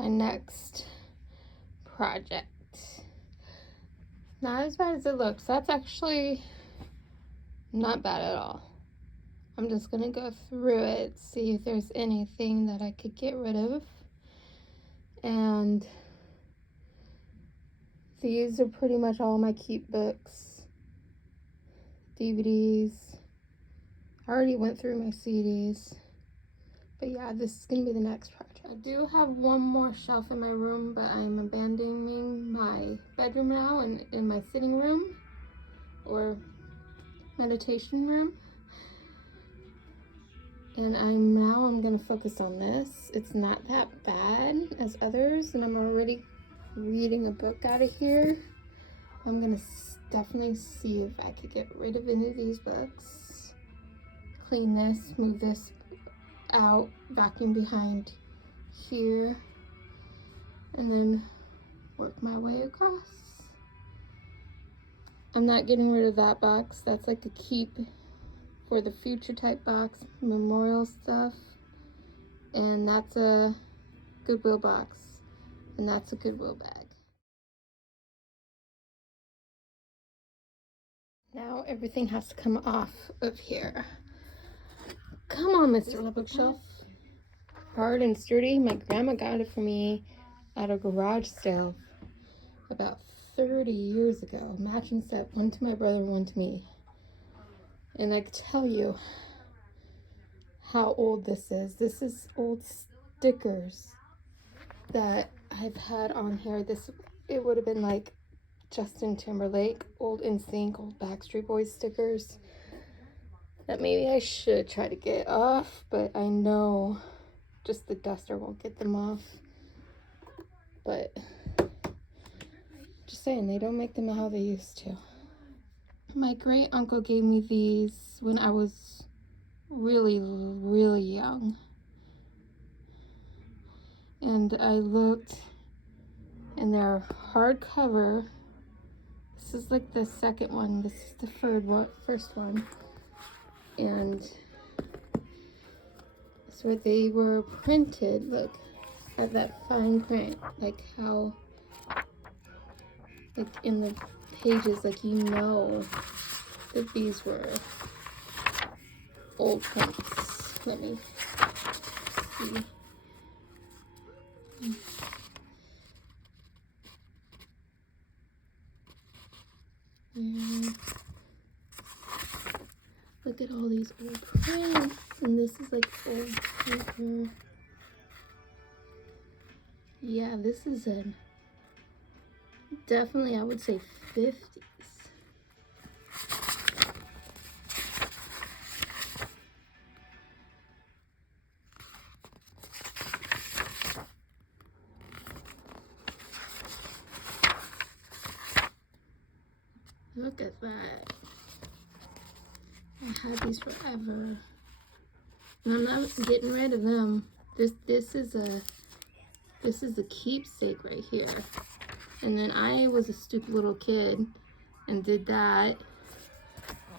my next project. Not as bad as it looks. That's actually not bad at all. I'm just gonna go through it, see if there's anything that I could get rid of. And these are pretty much all my keep books, DVDs. I already went through my CDs. But yeah, this is gonna be the next project. I do have one more shelf in my room, but I'm abandoning my bedroom now and in my sitting room or meditation room. And I'm gonna focus on this. It's not that bad as others, and I'm already reading a book out of here. I'm gonna definitely see if I could get rid of any of these books. Clean this, move this out, vacuum behind here, and then work my way across. I'm not getting rid of that box. That's like a keep for the future type box, memorial stuff. And that's a Goodwill box. And that's a Goodwill bag. Now everything has to come off of here. Come on, Mr. Bookshelf. Hard and sturdy. My grandma got it for me at a garage sale about 30 years ago. Matching set, one to my brother, one to me. And I could tell you how old this is. This is old stickers that I've had on here. It would have been like Justin Timberlake, old NSYNC, old Backstreet Boys stickers that maybe I should try to get off, but I know just the duster won't get them off. But just saying, they don't make them how they used to. My great uncle gave me these when I was really, really young. And I looked, and they're hardcover. This is like the second one. This is the first one. And it's where they were printed. Look, have that fine print, like how, like in the pages, like you know that these were old prints. Let me see. And look at all these old prints, and this is like old paper. Yeah, this is definitely, I would say 50s. Look at that. I had these forever. And I'm not getting rid of them. This is a keepsake right here. And then I was a stupid little kid and did that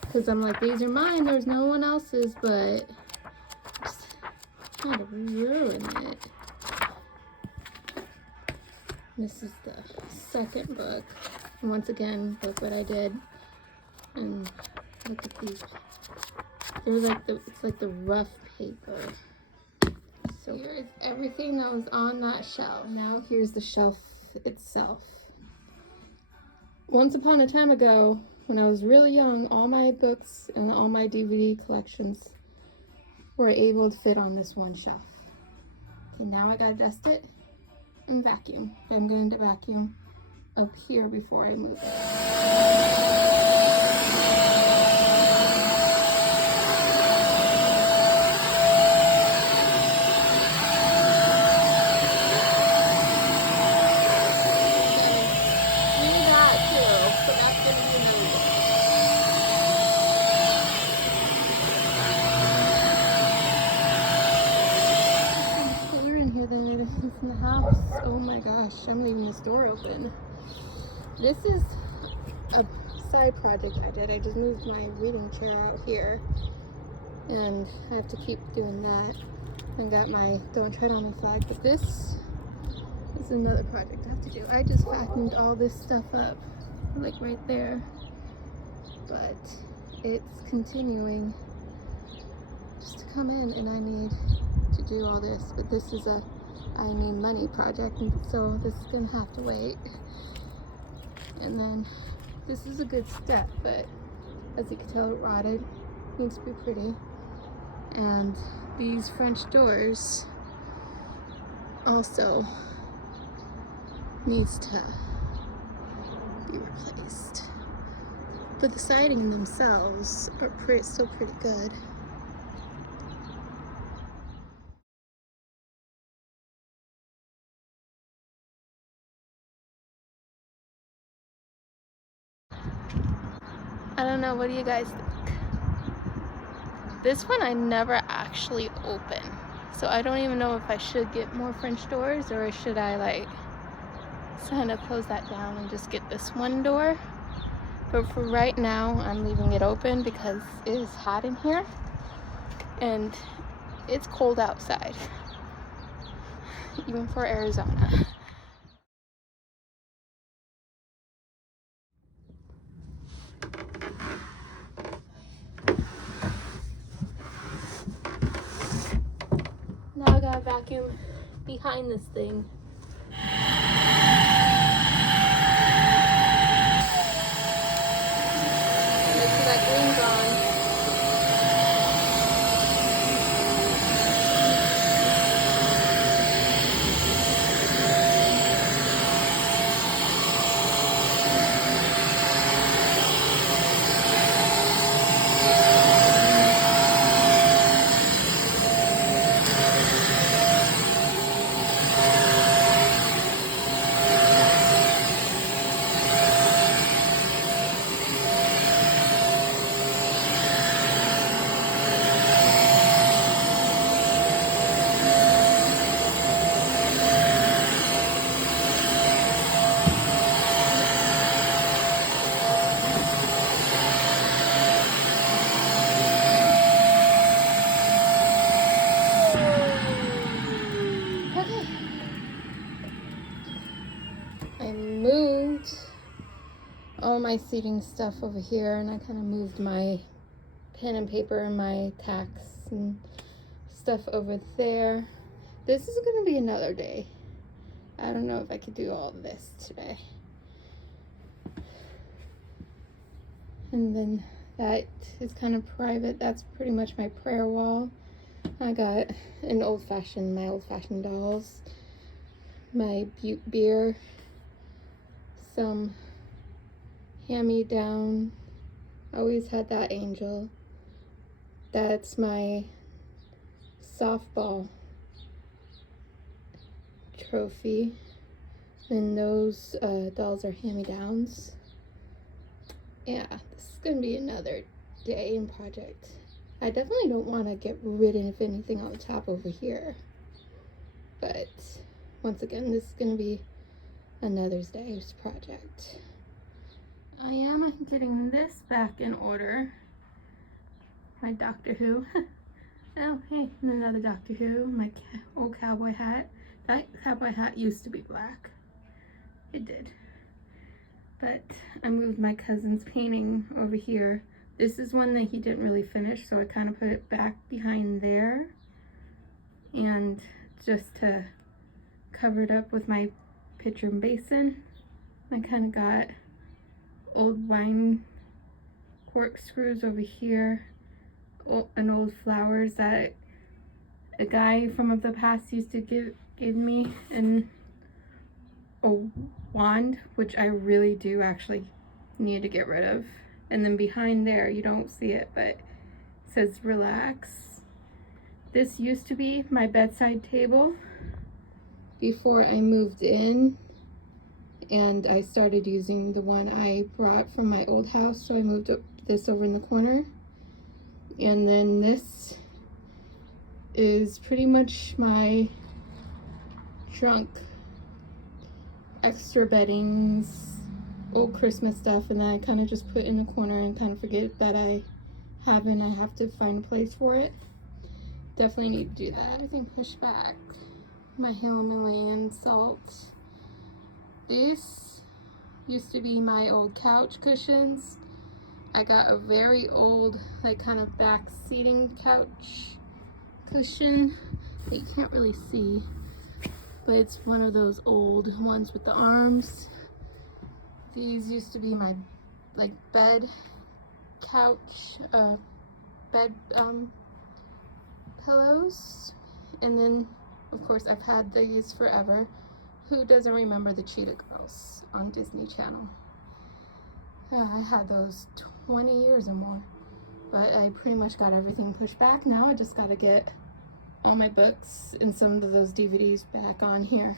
because I'm like, these are mine, there's no one else's, but just kind of ruin it. This is the second book. And once again, look what I did. And look at these. They're like it's like the rough paper. So here's everything that was on that shelf. Now here's the shelf itself. Once upon a time ago, when I was really young, all my books and all my DVD collections were able to fit on this one shelf. Okay, now I gotta dust it and vacuum. I'm going to vacuum up here before I move it. In the house. Oh my gosh, I'm leaving this door open. This is a side project I did. I just moved my reading chair out here and I have to keep doing that. I got my Don't Tread on Me flag, but this is another project I have to do. I just vacuumed all this stuff up, like right there. But it's continuing just to come in, and I need to do all this. But this is a I need money project, and so this is gonna have to wait. And then this is a good step, but as you can tell, it rotted. Needs to be pretty. And these French doors also needs to be replaced. But the siding themselves are still pretty good. I don't know, what do you guys think? This one I never actually open, so I don't even know if I should get more French doors or should I like kind of close that down and just get this one door. But for right now, I'm leaving it open because it is hot in here and it's cold outside, even for Arizona. Now I gotta vacuum behind this thing. Make sure that green's on. I moved all my seating stuff over here, and I kind of moved my pen and paper and my tacks and stuff over there. This is going to be another day. I don't know if I could do all of this today. And then that is kind of private. That's pretty much my prayer wall. I got my old-fashioned dolls, my Butte beer, some hand-me-down. Always had that angel. That's my softball trophy. And those dolls are hand-me-downs. Yeah, this is gonna be another day and project. I definitely don't want to get rid of anything on the top over here. But once again, this is gonna be another day's project. I am getting this back in order. My Doctor Who. Oh, hey, another Doctor Who. My old cowboy hat. That cowboy hat used to be black. It did. But I moved my cousin's painting over here. This is one that he didn't really finish, so I kind of put it back behind there. And just to cover it up with my pitcher and basin. I kind of got old wine corkscrews over here, and old flowers that a guy from the past used to give me, and a wand, which I really do actually need to get rid of. And then behind there, you don't see it, but it says relax. This used to be my bedside table before I moved in, and I started using the one I brought from my old house, so I moved this over in the corner. And then this is pretty much my trunk, extra beddings, old Christmas stuff, and then I kind of just put in the corner and kind of forget that I have to find a place for it. Definitely need to do that. Everything pushed back. My Himalayan salt This used to be my old couch cushions. I got a very old, like, kind of back seating couch cushion that you can't really see, but it's one of those old ones with the arms. These used to be my, like, bed couch, bed pillows. And then, of course, I've had these forever. Who doesn't remember the Cheetah Girls on Disney Channel? I had those 20 years or more, but I pretty much got everything pushed back. Now I just gotta get all my books and some of those DVDs back on here.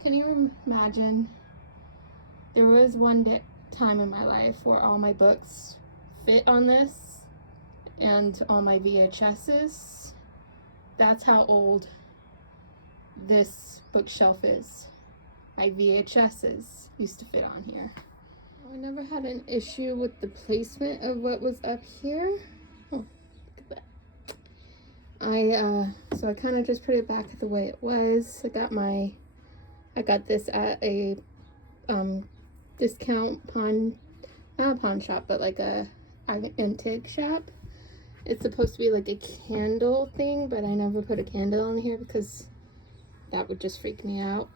Can you imagine? There was one time in my life where all my books fit on this and all my VHSs. That's how old this bookshelf is. My VHSs used to fit on here. I never had an issue with the placement of what was up here. Oh, look at that. So I kind of just put it back the way it was. I got this at a discount not a pawn shop, but like a antique shop. It's supposed to be like a candle thing, but I never put a candle in here because that would just freak me out.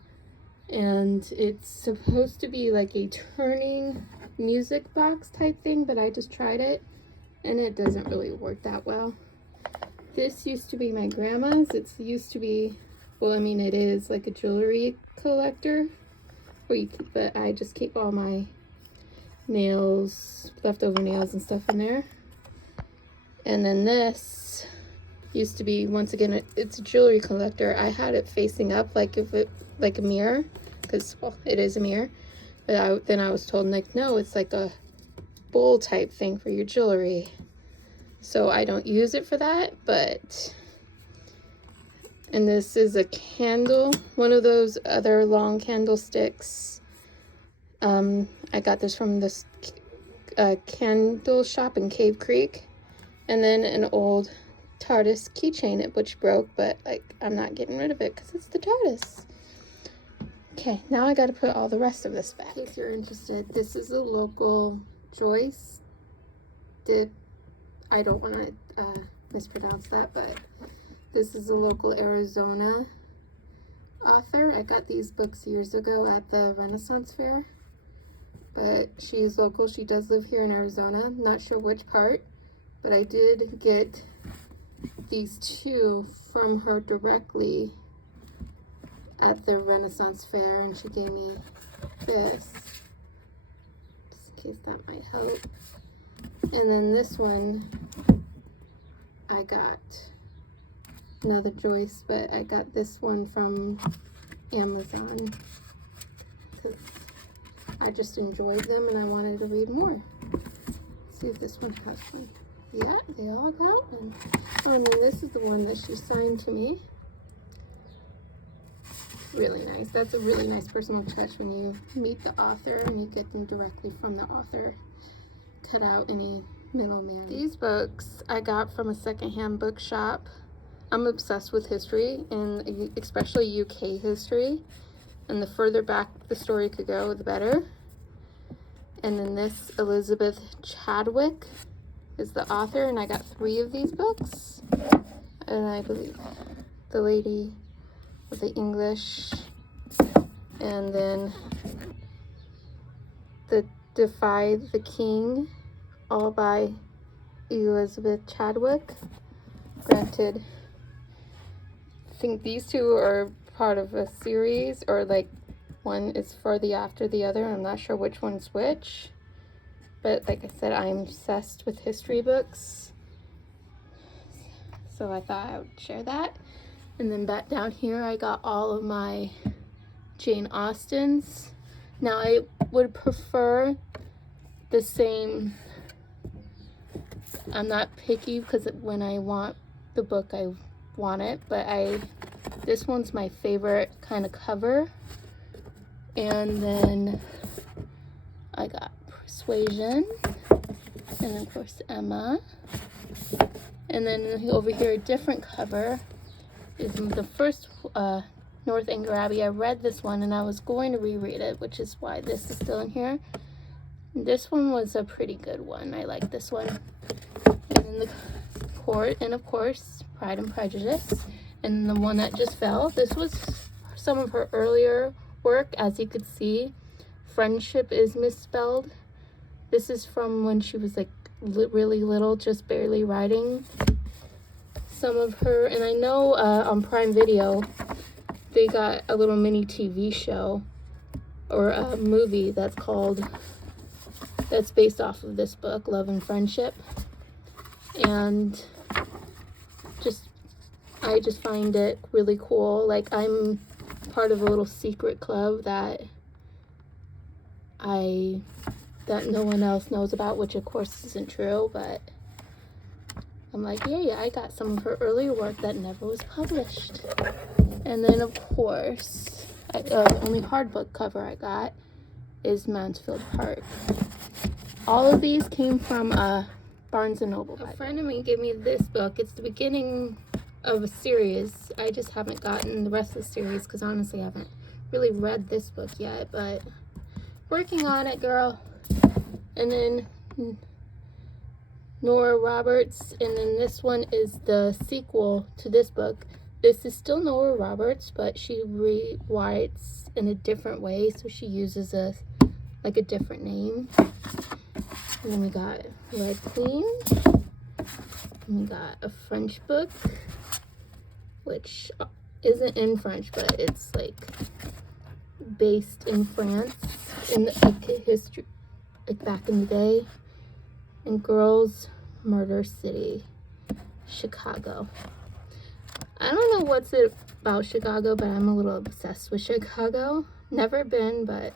And it's supposed to be like a turning music box type thing, but I just tried it and it doesn't really work that well. This used to be my grandma's. It used to be, well, I mean, it is like a jewelry collector where you keep, but I just keep all my nails, leftover nails and stuff in there. And then this used to be, once again, it's a jewelry collector. I had it facing up like a mirror, because, well, it is a mirror. But then I was told, like, no, it's like a bowl type thing for your jewelry. So I don't use it for that, but... And this is a candle, one of those other long candlesticks. I got this from this candle shop in Cave Creek. And then an old TARDIS keychain, which broke, but like I'm not getting rid of it because it's the TARDIS. Okay, now I got to put all the rest of this back. In case you're interested, this is a local Joyce. I don't want to mispronounce that, but this is a local Arizona author. I got these books years ago at the Renaissance Fair, but she's local. She does live here in Arizona. Not sure which part, but I did get these two from her directly at the Renaissance Fair, and she gave me this, just in case that might help. And then this one, I got another Joyce, but I got this one from Amazon because I just enjoyed them and I wanted to read more. Let's see if this one has one. Yeah, they all got one. Oh, and then this is the one that she signed to me. Really nice. That's a really nice personal touch when you meet the author and you get them directly from the author. Cut out any middleman. These books I got from a secondhand bookshop. I'm obsessed with history, and especially UK history. And the further back the story could go, the better. And then this Elizabeth Chadwick is the author, and I got 3 of these books. And I believe The Lady of the English, and then The Defy the King, all by Elizabeth Chadwick. Granted, I think these 2 are part of a series, or like one is further after the other. I'm not sure which one's which, but like I said, I'm obsessed with history books, so I thought I would share that. And then back down here, I got all of my Jane Austens. Now, I would prefer the same. I'm not picky because when I want the book, I want it. But this one's my favorite kind of cover. And then I got Persuasion. And of course, Emma. And then over here, a different cover is the first Northanger Abbey. I read this one and I was going to reread it, which is why this is still in here. This one was a pretty good one. I like this one. And then the court, and of course, Pride and Prejudice. And the one that just fell. This was some of her earlier work. As you could see, friendship is misspelled. This is from when she was like really little, just barely writing. Some of her, and I know on Prime Video, they got a little mini TV show or a movie that's based off of this book, Love and Friendship. And I just find it really cool. Like, I'm part of a little secret club that no one else knows about, which of course isn't true, but I'm like, yeah, I got some of her earlier work that never was published. And then of course, the only hardbook cover I got is Mansfield Park. All of these came from Barnes & Noble. A friend of mine gave me this book. It's the beginning of a series. I just haven't gotten the rest of the series because honestly I haven't really read this book yet, but working on it, girl. And then Nora Roberts, and then this one is the sequel to this book. This is still Nora Roberts, but she rewrites in a different way, so she uses a different name. And then we got Red Queen. And we got a French book, which isn't in French, but it's like based in France in like history, like back in the day. And Girls Murder City, Chicago. I don't know what's it about Chicago, but I'm a little obsessed with Chicago. Never been, but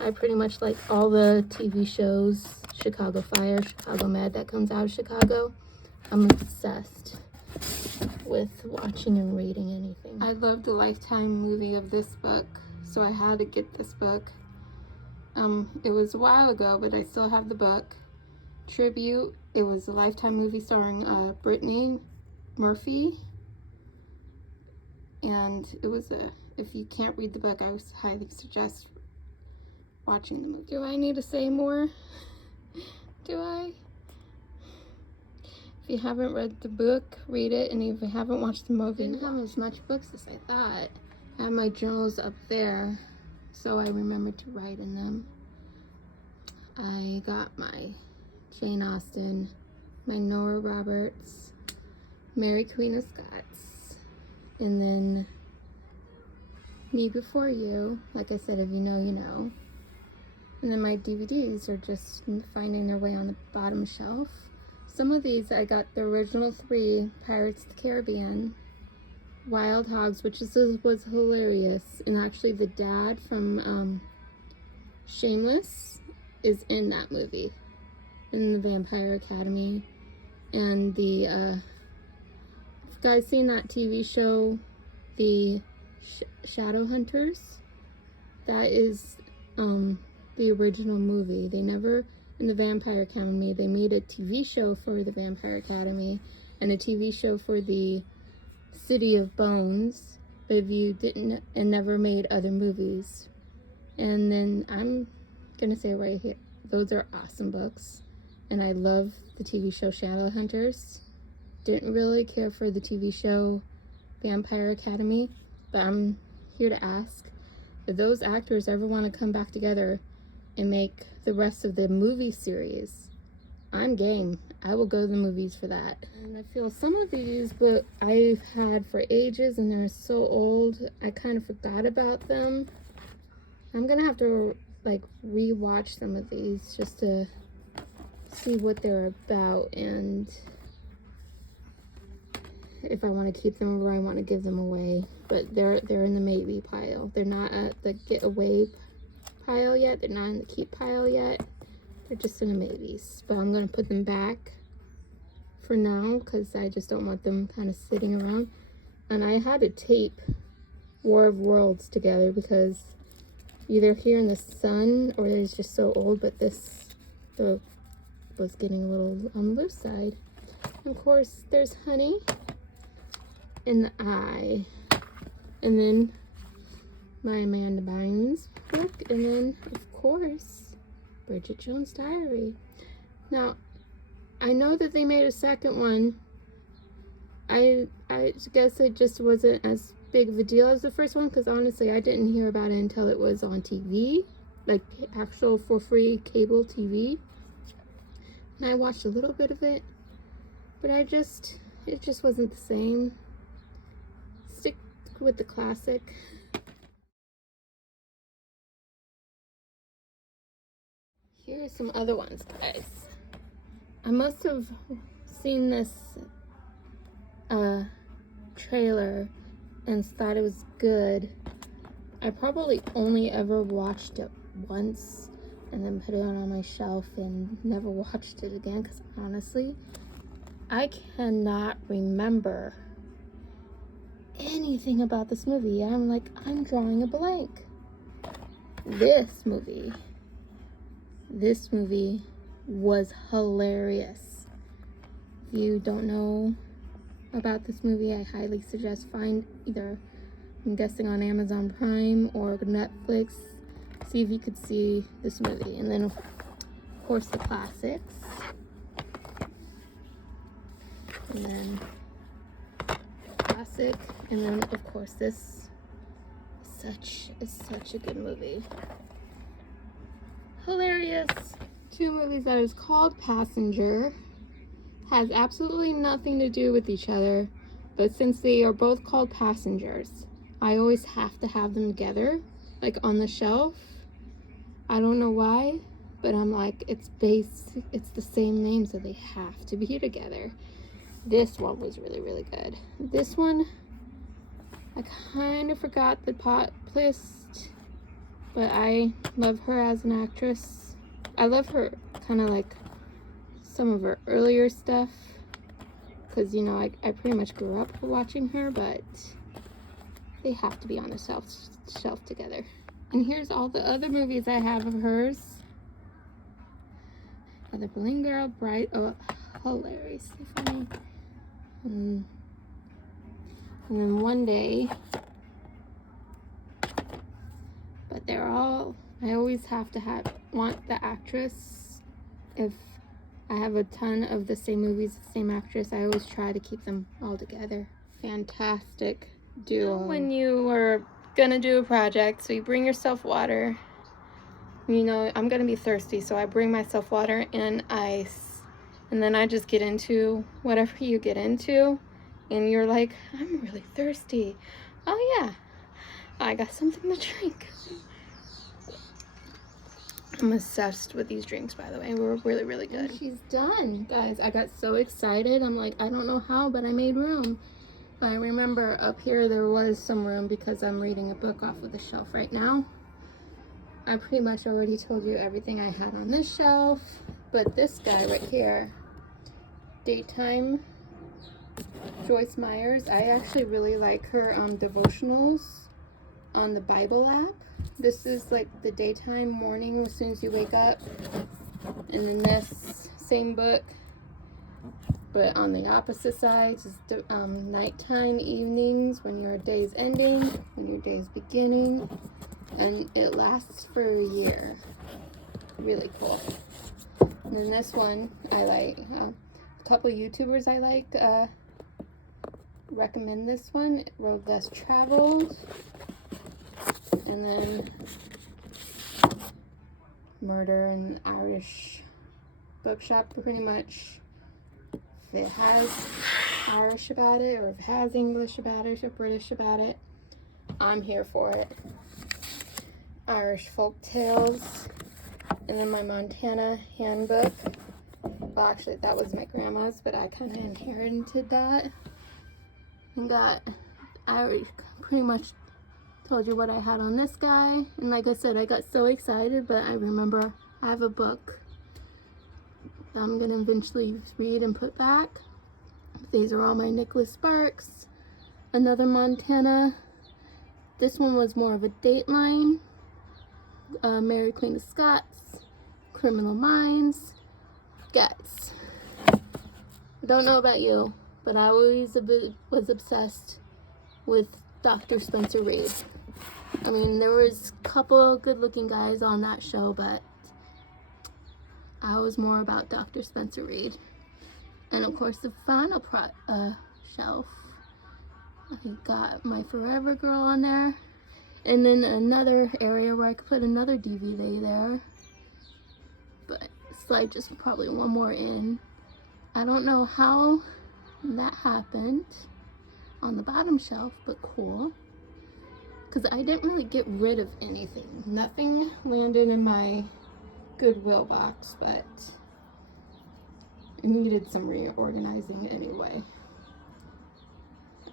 I pretty much like all the TV shows, Chicago Fire, Chicago Med, that comes out of Chicago. I'm obsessed with watching and reading anything. I loved the Lifetime movie of this book, so I had to get this book. It was a while ago, but I still have the book. Tribute. It was a Lifetime movie starring Brittany Murphy, and it was if you can't read the book, I would highly suggest watching the movie. Do I need to say more? Do I? If you haven't read the book, read it, and if you haven't watched the movie, I didn't have as much books as I thought. I have my journals up there, so I remembered to write in them. I got my Jane Austen, my Nora Roberts, Mary Queen of Scots, and then Me Before You. Like I said, if you know, you know. And then my DVDs are just finding their way on the bottom shelf. Some of these I got the original 3, Pirates of the Caribbean, Wild Hogs, which was hilarious, and actually the dad from Shameless is in that movie, in the Vampire Academy. And the if you guys seen that TV show, the Shadowhunters, that is the original movie. They never, in the Vampire Academy, they made a TV show for the Vampire Academy and a TV show for the City of Bones, but if you didn't, and never made other movies. And then I'm gonna say right here, those are awesome books, and I love the TV show Shadowhunters. Didn't really care for the TV show Vampire Academy, but I'm here to ask if those actors ever want to come back together and make the rest of the movie series. I'm game. I will go to the movies for that. And I feel some of these but I've had for ages and they're so old, I kind of forgot about them. I'm gonna have to like rewatch some of these just to see what they're about and if I want to keep them or I want to give them away. But they're in the maybe pile. They're not at the get away pile yet. They're not in the keep pile yet. They're just in the maybes. But I'm going to put them back for now because I just don't want them kind of sitting around. And I had to tape War of Worlds together because either here in the sun or it's just so old, but this book was getting a little on the loose side. And of course, there's Honey in the Eye. And then my Amanda Bynes book, and then of course Bridget Jones' Diary. Now I know that they made a second one. I guess it just wasn't as big of a deal as the first one, because honestly I didn't hear about it until it was on TV, like actual for free cable TV, and I watched a little bit of it, but it just wasn't the same. Stick with the classic. Here are some other ones, guys. I must have seen this trailer and thought it was good. I probably only ever watched it once and then put it on my shelf and never watched it again, because honestly I cannot remember anything about this movie. I'm drawing a blank. This movie was hilarious. If you don't know about this movie, I highly suggest find either, I'm guessing, on Amazon Prime or Netflix. See if you could see this movie. And then of course the classics. And then classic. And then of course this is such a good movie. Hilarious. Two movies that is called Passenger. Has absolutely nothing to do with each other, but since they are both called Passengers, I always have to have them together, like on the shelf. I don't know why, but I'm like, it's the same name, so they have to be together. This one was really, really good. This one, I kind of forgot the plot twist, but I love her as an actress. I love her kind of like some of her earlier stuff, because, you know, I pretty much grew up watching her, but they have to be on the shelf together. And here's all the other movies I have of hers. Another Berlin Girl, Bright, oh, hilariously funny. And then One Day. But they're all, I always have to want the actress. If I have a ton of the same movies, the same actress, I always try to keep them all together. Fantastic duo. When you are gonna do a project, so you bring yourself water. You know, I'm gonna be thirsty, so I bring myself water and ice. And then I just get into whatever you get into. And you're like, I'm really thirsty. Oh yeah, I got something to drink. I'm obsessed with these drinks, by the way. We're really, really good. And she's done, guys. I got so excited. I'm like, I don't know how, but I made room. But I remember up here there was some room because I'm reading a book off of the shelf right now. I pretty much already told you everything I had on this shelf. But this guy right here, Daytime, Joyce Myers. I actually really like her devotionals on the Bible app. This is like the daytime, morning, as soon as you wake up. And then this same book, but on the opposite side, is nighttime, evenings, when your day's ending, when your day's beginning. And it lasts for a year. Really cool. And then this one I like. A couple YouTubers I like recommend this one. Road Less Traveled. And then Murder in the Irish Bookshop. Pretty much, if it has Irish about it, or if it has English about it, or British about it, I'm here for it. Irish folk tales. And then my Montana handbook. Well, actually, that was my grandma's, but I kind of inherited that. And I pretty much told you what I had on this guy. And like I said, I got so excited, but I remember I have a book that I'm going to eventually read and put back. These are all my Nicholas Sparks. Another Montana. This one was more of a Dateline. Mary Queen of Scots. Criminal Minds. Guts. Don't know about you, but I always was obsessed with Dr. Spencer Reid. I mean, there was a couple good-looking guys on that show, but I was more about Dr. Spencer Reid. And of course, the final shelf, I got my Forever Girl on there. And then another area where I could put another DVD there. But slide just probably one more in. I don't know how that happened on the bottom shelf, but cool. Because I didn't really get rid of anything. Nothing landed in my Goodwill box, but it needed some reorganizing anyway.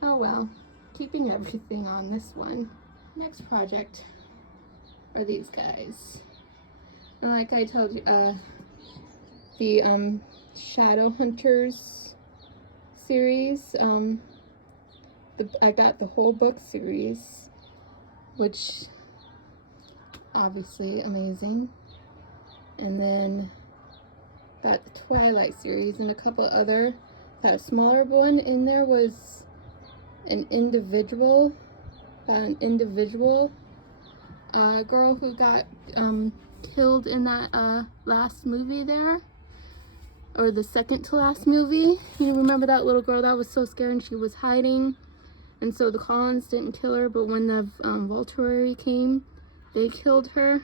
Oh well, keeping everything on this one. Next project are these guys. And like I told you, the Shadowhunters series, I got the whole book series, which obviously amazing. And then got the Twilight series and a couple other. That smaller one in there was an individual. Got an individual girl who got killed in that last movie there, or the second to last movie. You remember that little girl that was so scared and she was hiding, and so the Collins didn't kill her, but when the Volturi came, they killed her.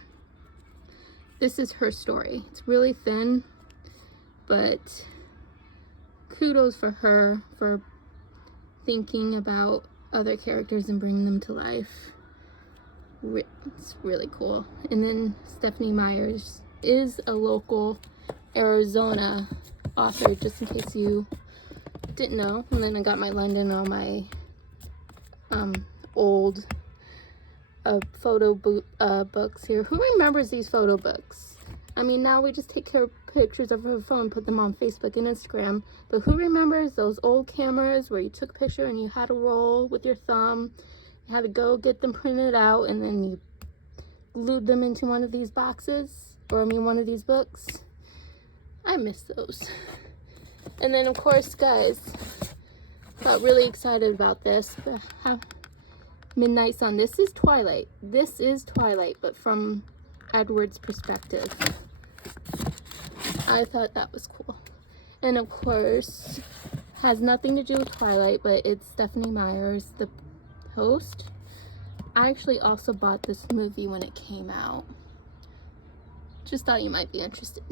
This is her story. It's really thin, but kudos for her for thinking about other characters and bringing them to life. It's really cool. And then Stephenie Meyers is a local Arizona author, just in case you didn't know. And then I got my London on my old photo books here. Who remembers these photo books? I mean, now we just take care of pictures of her phone, put them on Facebook and Instagram, but who remembers those old cameras where you took a picture and you had to roll with your thumb, you had to go get them printed out, and then you glued them into one of these boxes, or I mean one of these books? I miss those. And then of course, guys, got really excited about this, but Midnight Sun. This is Twilight. This is Twilight, but from Edward's perspective. I thought that was cool. And of course, has nothing to do with Twilight, but it's Stephenie Meyers, the host. I actually also bought this movie when it came out. Just thought you might be interested.